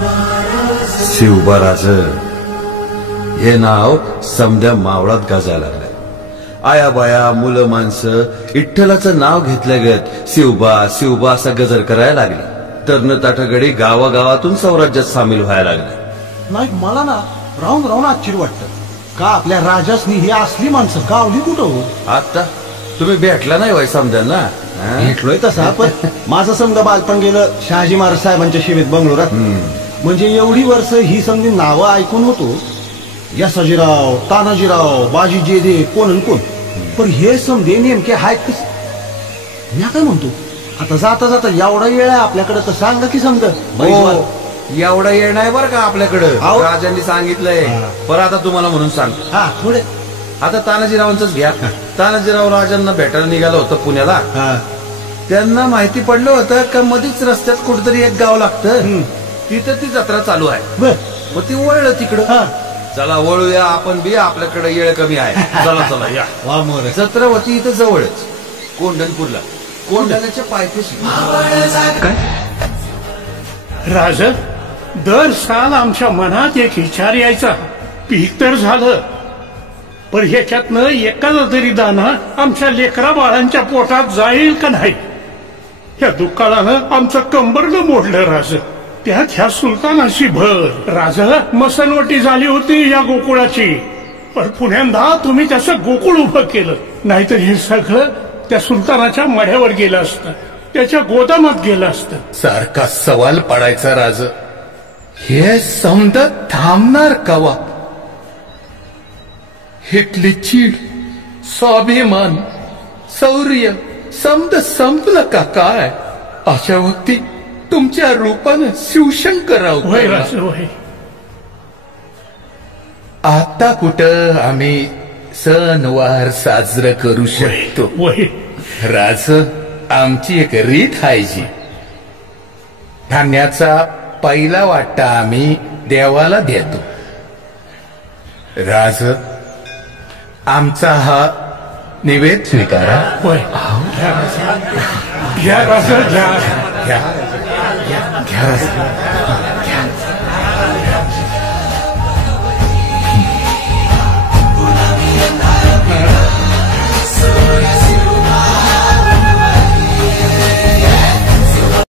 शिवबाराज हे नाव समद्या मावळात गाजायला लागलं. आया बाया मुलं माणसं विठ्ठलाचं नाव घेतल्यागत शिवबा शिवबा असा गजर करायला लागले. तरुण ताठगडी गावागावातून स्वराज्यात सामील व्हायला लागले. नाही मला ना राहून राहून आश्चर्य वाटतं का आपल्या राजासनी ही असली माणसं गावली कुठं हो. आता तुम्ही भेटला नाही वय समद्यांना. भेटलोय तसा पण माझं समजा बालपण गेलं शहाजी महाराज साहेबांच्या शिवेत बंगलोरात. म्हणजे एवढी वर्ष ही समजी नावं ऐकून होतो, यसाजीराव तानाजीराव बाजी जेदे कोण कोण, पण हे समजे नेमके हाय कस. मी काय म्हणतो आता जाता जाता एवढा वेळ आहे आपल्याकडे तर सांगा की समजा. एवढा येळ नाही बरं का आपल्याकडं. राजांनी सांगितलंय पर आता तुम्हाला म्हणून सांगतो. हा थोडे आता तानाजीरावांचंच घ्या. तानाजीराव राजांना भेटायला निघालं होतं पुण्याला. त्यांना माहिती पडलं होतं का मध्येच रस्त्यात कुठेतरी एक गाव लागतं, तिथं ती जत्रा चालू आहे. मग ती वळलं तिकडं. चला वळूया आपण बी, आपल्याकडे येळ कमी आहे. चला चला या. जत्रा होती इथं जवळच कोंढणपूरला, कोंढण्याच्या पायथ्याशी. काय राज, दर साल आमच्या मनात एक विचार यायचा, पीक तर झालं पण ह्याच्यातनं एखादा तरी दाना आमच्या लेकरा बाळांच्या पोटात जाईल का नाही. ह्या दुकानानं आमचं कंबरनं मोडलं राज. त्यात ह्या सुलतानाची भर. राज, मसनवटी झाली होती या गोकुळाची, पण पुण्यांदा तुम्ही त्याचं गोकुळ उभं केलं. नाहीतर हे सगळं त्या सुलतानाच्या मढ्यावर गेलं असतं, त्याच्या गोदामात गेलं असतं. सारखा सवाल पडायचा राज, हे समद थांबणार कवा. हिटली चीड स्वाभिमान शौर्य समद संपलं का काय. अशा वक्ती तुमच्या रूपानं शिवशंकरराव आता कुठं आम्ही सणवार साजरं करू शकतो. राज, आमची एक रीत आहे जी, धान्याचा पहिला वाटा आम्ही देवाला देतो. राज, आमचा हा निवेद स्वीकारा. घ्या राजा, घ्या घ्या घ्या.